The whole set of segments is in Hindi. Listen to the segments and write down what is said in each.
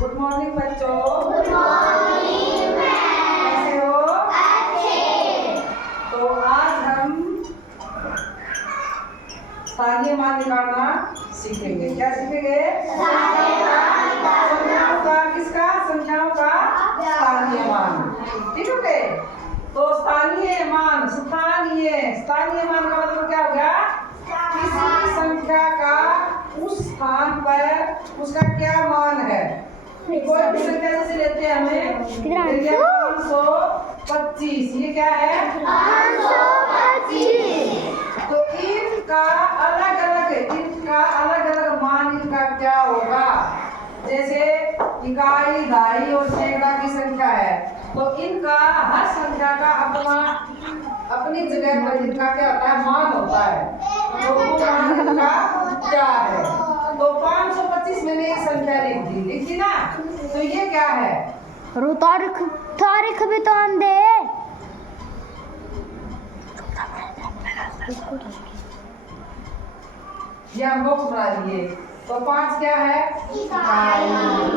गुड मॉर्निंग बच्चों। Good morning ma'am. कैसे हो? अच्छे। तो आज हम स्थानीय मान निकालना सीखेंगे। क्या सीखेंगे? संख्याओं का। किसका? संख्याओं का स्थानीय मान। ठीक है। तो स्थानीय मान स्थानीय मान का मतलब क्या हो गया? किसी संख्या का उस स्थान पर उसका क्या मान है। कोई भी संख्या जैसे लेते हैं हमें 525। ये क्या है? 525। तो इनका अलग अलग मान इनका क्या होगा? जैसे इकाई, दहाई और सैकड़ा की संख्या है, तो इनका हर संख्या का अपनी जगह पर इनका क्या होता है? मान होता है। तो वो मान इनका क्या है? तो 525 मैंने एक संख्या लिख दी ना। तो ये क्या है? तारीख भी तो हम दे। ये हम बॉक्स बना दिए। तो 5 क्या है? इकाई।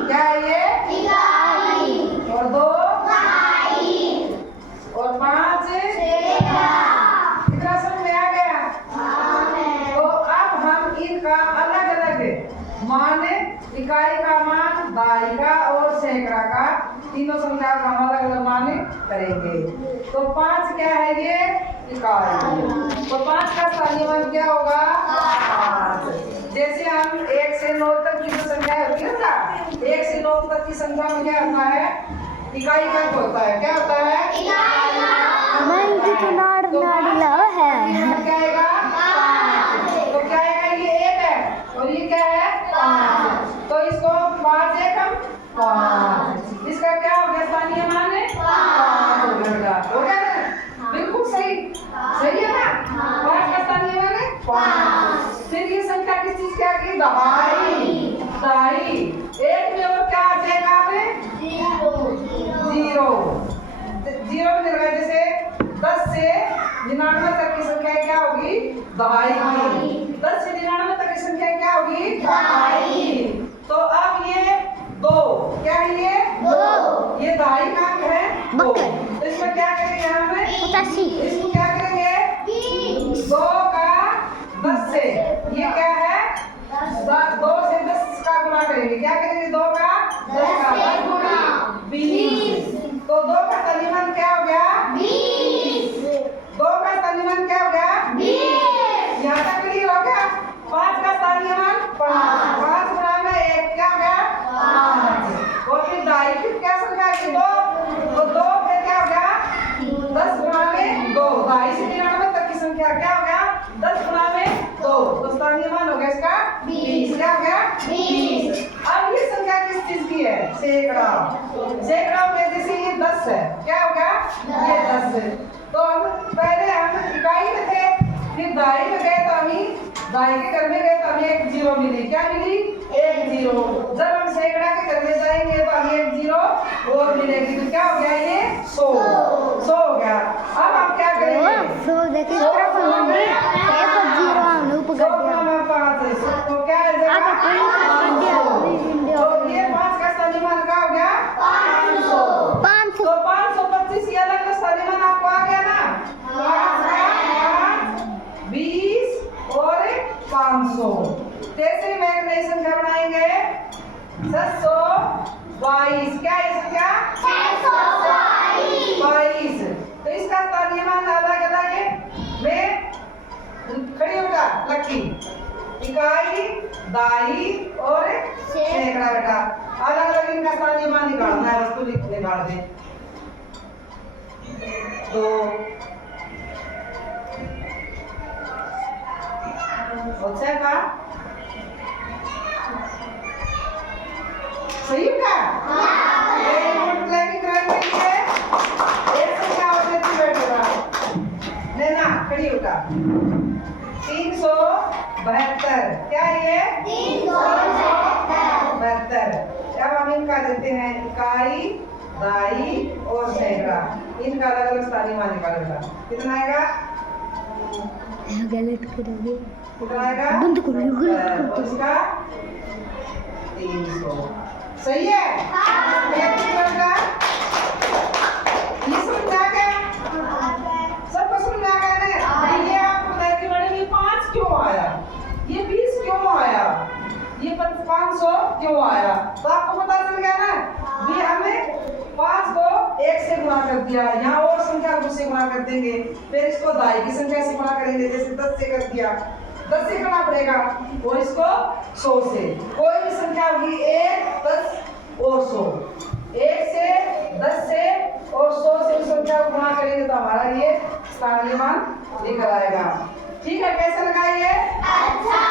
क्या है ये? इकाई। और 2 दहाई। और 5 सैकड़ा। कितना समझ में आ गया? तो अब हम इनका अलग अलग मान, इकाई का मान, दहाई का और सैकड़ा का, तीनों संख्याओं का हम अलग अलग मान करेंगे। तो 5 क्या है? ये इकाई। तो 5 का स्थानीय मान क्या होगा? 5। जैसे हम 1 से 9 तक की जो संख्या होती है ना, 1 से 9 तक की संख्या में क्या होता है? इकाई का होता है। क्या होता है? इकाई का। क्या आएगा? 5। तो क्या आएगा? ये 1 है और ये क्या है? 5। तो इसको 5 1 हम 5। इसका क्या हो गया? स्थानीय मान 5 हो गया ना? बिल्कुल सही है ना? 5 का स्थानीय मान है 5। फिर ये संख्या किस चीज की आ गई? दहाई। 1 में और क्या आ जाएगा? 0 में लगा। जैसे 10 से 99 तक की संख्या क्या होगी? दहाई की। 10 से 99 तक की संख्या क्या होगी? दहाई। तो अब ये 2 क्या है? ये 2। ये दहाई का अंक है 2। तो इसमें क्या करेंगे? हमें 85। इसको क्या करेंगे? 2 का 10 से, ये क्या है? 2 से 10 का गुणा करेंगे। क्या करेंगे? 2 का 10 का 10 गुणा 20। तो 2 का स्थानीय मान क्या हो गया? 20। 2 का स्थानीय मान क्या हो गया? 20। यहाँ तक क्लियर हो गया? 5 का स्थानीय मान 5। 5 गुणा में 1 क्या हो गया? 5। और फिर दहाई की क्या संख्या है? 2। तो 2 फिर क्या हो गया? 10 गुणा में 2। दहाई से 99 तक की संख्या क्या हो गया? 10 गुणा में 2। तो स्थानीय मान हो गया इसका 20। क्या हो गया? 20। अब ये संख्या किस चीज की है? सैकड़ा। सैकड़ा में जैसे ये 10 है, क्या हो गया? ये 10 है। तो हम पहले हम इकाई में थे, फिर दहाई में गए तो दहाई के घर में गए तो हमें 1 0 मिली। क्या मिली? 1 0। जब हम सैकड़ा के घर में जाएंगे तो हमें 1 0 और मिलेगी। तो क्या हो गया? ये 100 हो गया। अब हम क्या करेंगे? 100 देखिए तरफ होंगे 1 0 अनूप गड्ढा। तो क्या है? तो ये 5 का स्थानीय मान क्या हो गया? 500। तो 525 ये अलग स्थानीय मान आपको आ गया ना? 5 20 और 500। जैसे में एक नई संख्या बनाएंगे 622। क्या है संख्या? 622। तो इसका स्थानीय मान अलग अलग में खड़ी होगा लकी, इकाई, दहाई और सैकड़ा। बेटा अलग अलग इनका स्थानीय मान निकालना है। उसको निकाल दे। तो अच्छा का सही का? खड़ी होगा 372। क्या ये? 372। अब हम इनका देते हैं इकाई, दहाई और सैकड़ा। इनका अलग अलग स्थानीय मान निकालेगा। कितना आएगा? गलत करोगे। कितना आएगा? बंद करो, गलत और इसका 300। सही है? कितने कलर का? ये समझ आ गया? सबको समझ आ गया ना? ये आपको बताया कि मैडम ये 5 क्यों आया, ये 20 क्यों आया, ये 500 क्यों आया, तो आपको पता चल गया ना? भी हमें 5 को 1 से गुणा कर दिया, यहाँ और संख्या को से गुणा कर देंगे, फिर इसको दाई की संख्या से गुणा करेंगे, जैसे 10 से कर दिया, 10 से करना पड़ेगा, और इसको 100 से। कोई भी संख्या होगी 1, 10 और 100, 1 से 10 से और 100 से उस संख्या को गुणा करेंगे तो हमारा ये स्थानीय मान निकल आएगा। ठीक है, कैसे लगाइए? अच्छा।